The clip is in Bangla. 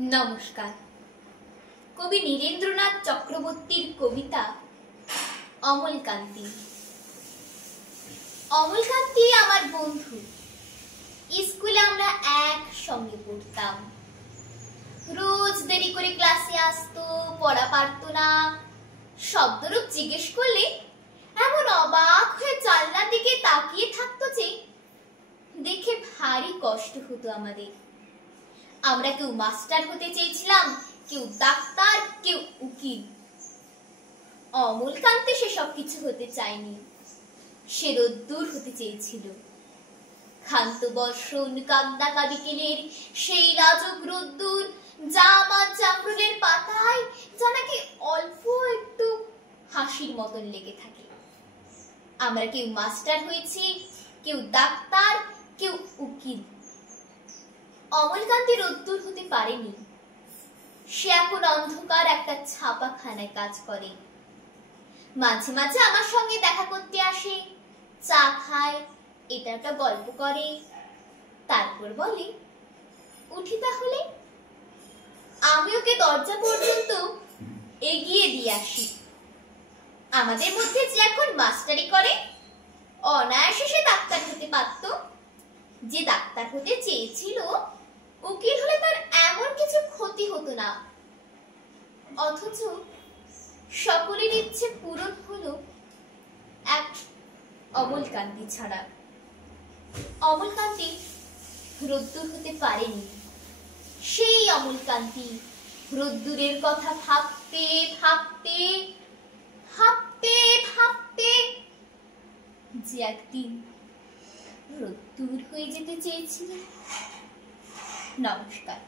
নমস্কার। কবি নীরেন্দ্রনাথ চক্রবর্তীর কবিতা অমলকান্তি। অমলকান্তি আমার বন্ধু। স্কুলে আমরা একসঙ্গে পড়তাম। রোজ দেরি করে ক্লাসে আসতো, পড়া পারতো না। শব্দরূপ জিজ্ঞেস করলে এমন অবাক হয়ে জানলার দিকে তাকিয়ে থাকতো যে দেখে ভারী কষ্ট হতো আমাদের। আমরা কেউ মাস্টার হতে চেয়েছিলাম, কেউ ডাক্তার, কেউ উকিল। অমলকান্তি সেসব কিছু হতে চায়নি। সে রোদ্দুর হতে চেয়েছিল। ক্ষান্ত বর্ষণ কান্দাকা বিকেলের সেই রাজক রোদ্দুর, জাম আর জামরুলের পাতায় যা নাকি অল্প একটু হাসির মতন লেগে থাকে। আমরা কেউ মাস্টার হয়েছি, কেউ ডাক্তার, কেউ উকিল। অমলকান্তি রোদ্দুর হতে পারেনি। সে এখন অন্ধকার একটা ছাপাখানায় কাজ করে। মাঝে মাঝে আমার সঙ্গে দেখা করতে আসে, চা খায়, এটা একটা গল্প করে, তারপর বলে উঠি তাহলে। আমি ওকে দরজা পর্যন্ত এগিয়ে দিয়ে আসি। আমাদের মধ্যে যে এখন মাস্টারি করে, অনায়াসে সে ডাক্তার হতে পারত। যে ডাক্তার হতে চেয়েছিল, উকিল হলে তার এমন কিছু ক্ষতি হতো না। অথচ সকলের ইচ্ছে পূরণ হলো এক অমলকান্তি ছাড়া। অমলকান্তি রোদ্দুর হতে পারেনি। সেই অমলকান্তি রোদ্দুরের কথা ভাবতে ভাবতে ভাবতে ভাবতে যে একদিন রোদ্দুর হয়ে যেতে চেয়েছিল। নমস্কার।